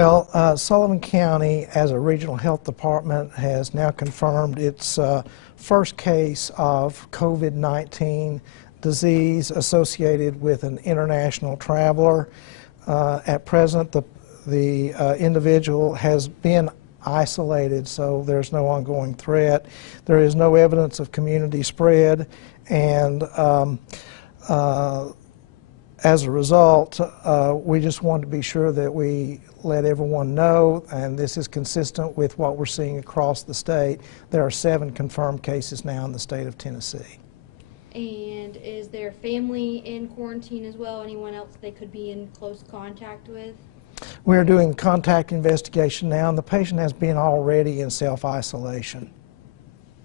Well, Sullivan County, as a regional health department, has now confirmed its first case of COVID-19 disease associated with an international traveler. At present, the individual has been isolated, so there's no ongoing threat. There is no evidence of community spread, and as a result, we just want to be sure that we let everyone know, and this is consistent with what we're seeing across the state. There are 7 confirmed cases now in the state of Tennessee. And is their family in quarantine as well? Anyone else they could be in close contact with? We're doing contact investigation now, and the patient has been already in self-isolation.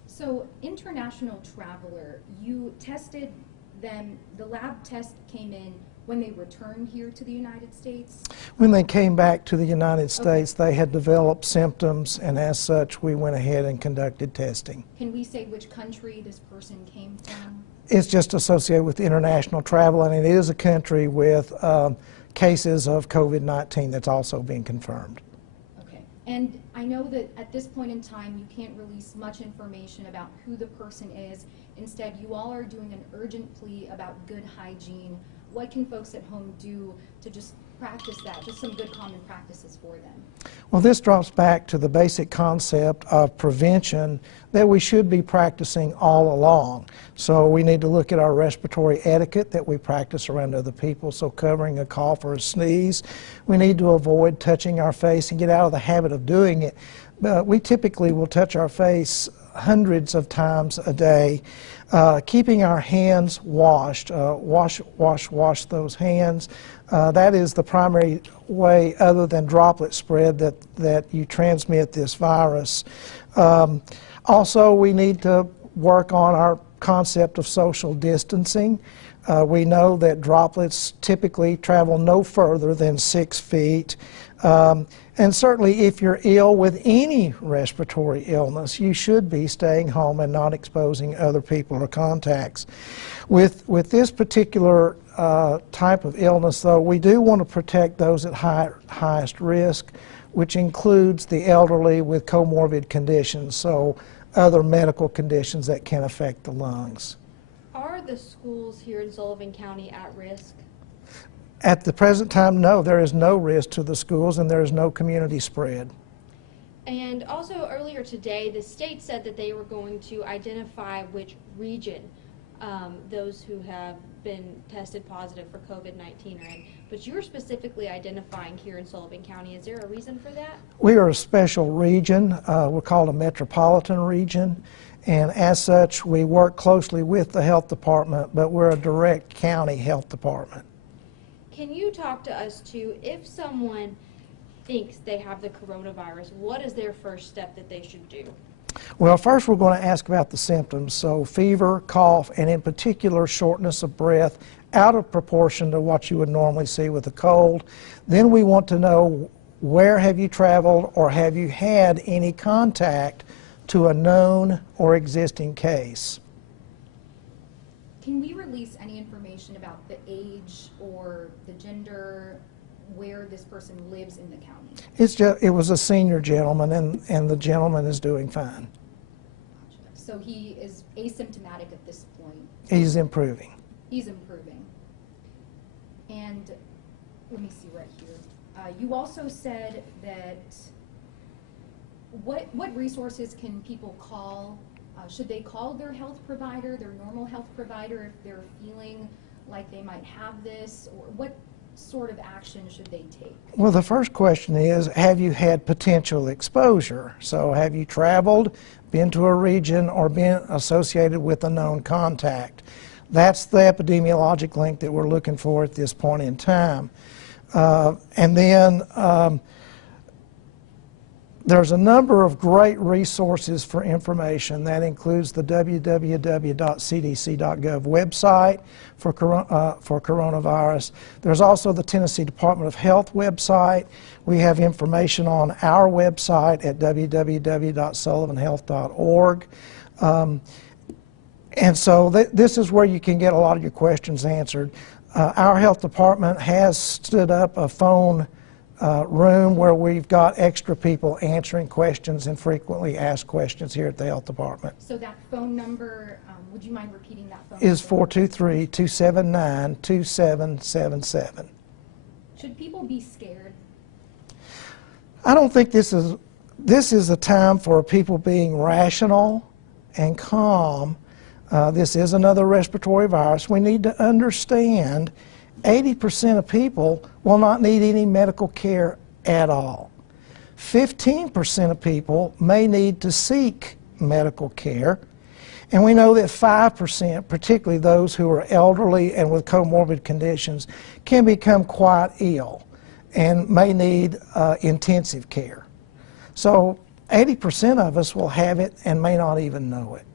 So, international traveler, you tested them, the lab test came in when they returned here to the United States? When they came back to the United States, they had developed symptoms, and as such, we went ahead and conducted testing. Can we say which country this person came from? It's just associated with international travel, and it is a country with cases of COVID-19 that's also being confirmed. Okay. And I know that at this point in time, you can't release much information about who the person is. Instead, you all are doing an urgent plea about good hygiene. What can folks at home do to just practice that, just some good common practices for them? Well, this drops back to the basic concept of prevention that we should be practicing all along. So we need to look at our respiratory etiquette that we practice around other people, so covering a cough or a sneeze. We need to avoid touching our face and get out of the habit of doing it. But we typically will touch our face hundreds of times a day. Keeping our hands washed, wash those hands. That is the primary way, other than droplet spread, that you transmit this virus. Also, we need to work on our concept of social distancing. We know that droplets typically travel no further than 6 feet. And certainly if you're ill with any respiratory illness, you should be staying home and not exposing other people or contacts. With this particular type of illness, though, we do want to protect those at highest risk, which includes the elderly with comorbid conditions, so other medical conditions that can affect the lungs. Are the schools here in Sullivan County at risk? At the present time, no, there is no risk to the schools, and there is no community spread. And also earlier today, the state said that they were going to identify which region those who have been tested positive for COVID-19 are in. But you're specifically identifying here in Sullivan County. Is there a reason for that? We are a special region. We're called a metropolitan region. And as such, we work closely with the health department, but we're a direct county health department. Can you talk to us too, if someone thinks they have the coronavirus, what is their first step that they should do? Well, first we're going to ask about the symptoms, so fever, cough, and in particular shortness of breath out of proportion to what you would normally see with a cold. Then we want to know, where have you traveled, or have you had any contact to a known or existing case? Can we release any information about the age or the gender, where this person lives in the county? It was a senior gentleman, and the gentleman is doing fine. So he is asymptomatic at this point? He's improving. He's improving. And let me see right here. You also said that what resources can people call? Should they call their health provider, their normal health provider, if they're feeling like they might have this? Or what sort of action should they take? Well, the first question is, have you had potential exposure? So have you traveled, been to a region, or been associated with a known contact? That's the epidemiologic link that we're looking for at this point in time. And then there's a number of great resources for information. That includes the www.cdc.gov website for coronavirus. There's also the Tennessee Department of Health website. We have information on our website at www.sullivanhealth.org. And so this is where you can get a lot of your questions answered. Our health department has stood up a phone room where we've got extra people answering questions and frequently asked questions here at the health department. So that phone number, would you mind repeating that phone Is number? 423-279-2777. Should people be scared? I don't think this is a time for people being rational and calm. This is another respiratory virus. We need to understand 80% of people will not need any medical care at all. 15% of people may need to seek medical care. And we know that 5%, particularly those who are elderly and with comorbid conditions, can become quite ill and may need intensive care. So 80% of us will have it and may not even know it.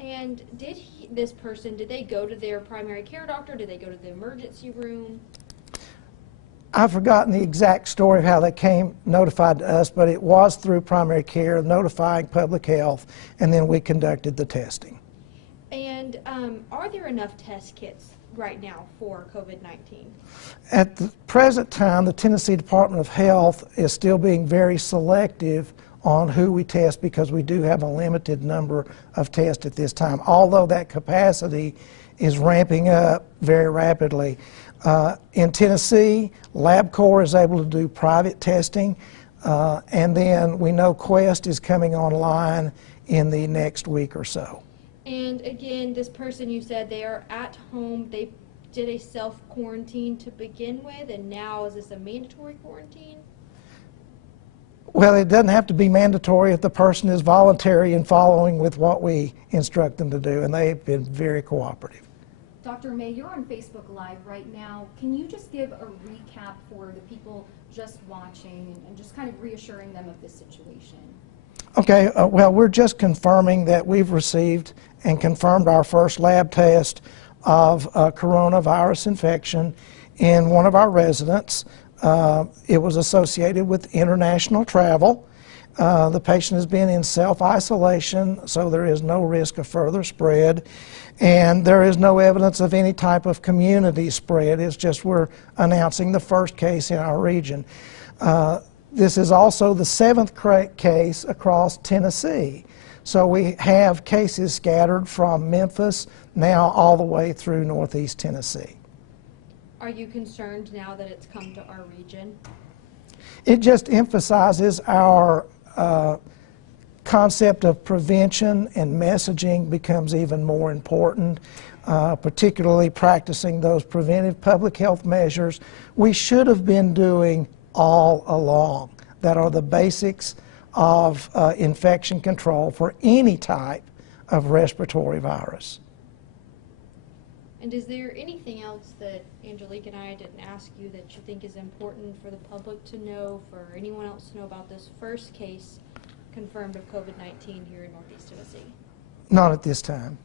And did this person, did they go to their primary care doctor? Did they go to the emergency room? I've forgotten the exact story of how they came notified to us, but it was through primary care, notifying public health, and then we conducted the testing. And are there enough test kits right now for COVID-19? At the present time, the Tennessee Department of Health is still being very selective on who we test because we do have a limited number of tests at this time, although that capacity is ramping up very rapidly. In Tennessee, LabCorp is able to do private testing, and then we know Quest is coming online in the next week or so. And again, this person, you said they are at home, they did a self-quarantine to begin with, and now is this a mandatory quarantine? Well, it doesn't have to be mandatory if the person is voluntary in following with what we instruct them to do, and they've been very cooperative. Dr. May, you're on Facebook Live right now. Can you just give a recap for the people just watching and just kind of reassuring them of this situation? Okay, well, we're just confirming that we've received and confirmed our first lab test of coronavirus infection in one of our residents. It was associated with international travel. The patient has been in self-isolation, so there is no risk of further spread. And there is no evidence of any type of community spread. It's just we're announcing the first case in our region. This is also the 7th case across Tennessee. So we have cases scattered from Memphis now all the way through northeast Tennessee. Are you concerned now that it's come to our region? It just emphasizes our concept of prevention, and messaging becomes even more important, particularly practicing those preventive public health measures we should have been doing all along, that are the basics of infection control for any type of respiratory virus. And is there anything else that Angelique and I didn't ask you that you think is important for the public to know, for anyone else to know about this first case confirmed of COVID-19 here in Northeast Tennessee? Not at this time.